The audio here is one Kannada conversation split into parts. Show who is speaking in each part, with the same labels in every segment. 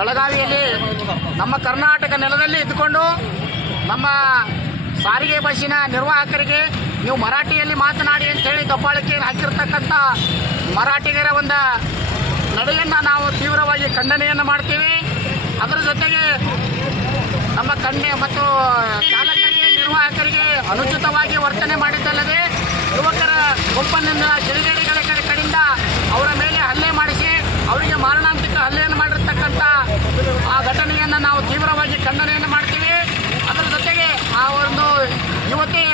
Speaker 1: ಬೆಳಗಾವಿಯಲ್ಲಿ ನಮ್ಮ ಕರ್ನಾಟಕ ನೆಲದಲ್ಲಿ ಇದ್ದುಕೊಂಡು ನಮ್ಮ ಸಾರಿಗೆ ಬಸ್ಸಿನ ನಿರ್ವಾಹಕರಿಗೆ ನೀವು ಮರಾಠಿಯಲ್ಲಿ ಮಾತನಾಡಿ ಅಂತೇಳಿ ದಬ್ಬಾಳಿಕೆ ಹಾಕಿರ್ತಕ್ಕಂಥ ಮರಾಠಿಗರ ಒಂದು ನಡೆಯನ್ನು ನಾವು ತೀವ್ರವಾಗಿ ಖಂಡನೆಯನ್ನು ಮಾಡ್ತೀವಿ. ಅದರ ಜೊತೆಗೆ ನಮ್ಮ ಕಣ್ಣೆ ಮತ್ತು ಚಾಲಕರಿಗೆ, ನಿರ್ವಾಹಕರಿಗೆ ಅನುಚಿತವಾಗಿ ವರ್ತನೆ ಮಾಡಿದ್ದಲ್ಲದೆ ಯುವಕರ ಗುಂಪನ್ನ ಕಿಡಿಗೇಡಿಗಳ ನಾವು ತೀವ್ರವಾಗಿ ಖಂಡನೆಯನ್ನು ಮಾಡ್ತೀವಿ. ಅದರ ಜೊತೆಗೆ ಆ ಒಂದು ಯುವತಿ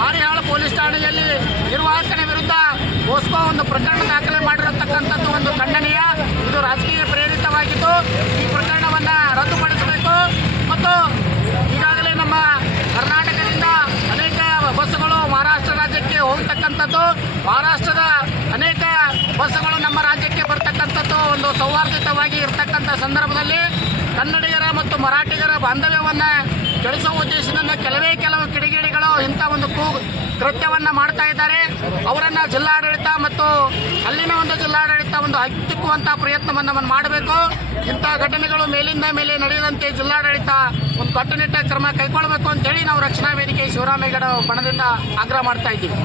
Speaker 1: ಮಾರಿಹಾಳ ಪೊಲೀಸ್ ಠಾಣೆಯಲ್ಲಿ ನಿರ್ವಾಹಕನ ವಿರುದ್ಧ ಪೋಸ್ಕೋ ಒಂದು ಪ್ರಕರಣ ದಾಖಲೆ ಮಾಡಿರತಕ್ಕಂಥದ್ದು ಒಂದು ಖಂಡನೀಯ. ಇದು ರಾಜಕೀಯ ಪ್ರೇರಿತವಾಗಿದ್ದು, ಈ ಪ್ರಕರಣವನ್ನು ರದ್ದುಪಡಿಸಬೇಕು. ಮತ್ತು ಈಗಾಗಲೇ ನಮ್ಮ ಕರ್ನಾಟಕದಿಂದ ಅನೇಕ ಬಸ್ಸುಗಳು ಮಹಾರಾಷ್ಟ್ರ ರಾಜ್ಯಕ್ಕೆ ಹೋಗ್ತಕ್ಕಂಥದ್ದು, ಮಹಾರಾಷ್ಟ್ರದ ಅನೇಕ ಬಸ್ಸುಗಳು ನಮ್ಮ ರಾಜ್ಯಕ್ಕೆ ಬರ್ತಕ್ಕಂಥದ್ದು ಒಂದು ಸೌಹಾರ್ದಿತವಾಗಿ ಇರತಕ್ಕಂಥ ಸಂದರ್ಭದಲ್ಲಿ ಕನ್ನಡಿಗರ ಮತ್ತು ಮರಾಠಿಗರ ಬಾಂಧವ್ಯವನ್ನು ಕೆಡಿಸುವ ಉದ್ದೇಶದಿಂದ ಕೆಲವೇ ಕೆಲವು ಕಿಡಿಗೇಡಿಗಳು ಇಂಥ ಒಂದು ಕೂ ಕೃತ್ಯವನ್ನು ಮಾಡ್ತಾ ಇದ್ದಾರೆ. ಅವರನ್ನು ಜಿಲ್ಲಾಡಳಿತ ಮತ್ತು ಅಲ್ಲಿನ ಒಂದು ಜಿಲ್ಲಾಡಳಿತ ಒಂದು ಹತ್ತಿಕ್ಕುವಂಥ ಪ್ರಯತ್ನವನ್ನು ಮಾಡಬೇಕು. ಇಂಥ ಘಟನೆಗಳು ಮೇಲಿಂದ ಮೇಲೆ ನಡೆಯದಂತೆ ಜಿಲ್ಲಾಡಳಿತ ಒಂದು ಕಟ್ಟುನಿಟ್ಟ ಕ್ರಮ ಕೈಗೊಳ್ಳಬೇಕು ಅಂತೇಳಿ ನಾವು ರಕ್ಷಣಾ ವೇದಿಕೆ ಶಿವರಾಮೇಗೌಡ ಬಣದಿಂದ ಆಗ್ರಹ ಮಾಡ್ತಾ ಇದ್ದೀವಿ.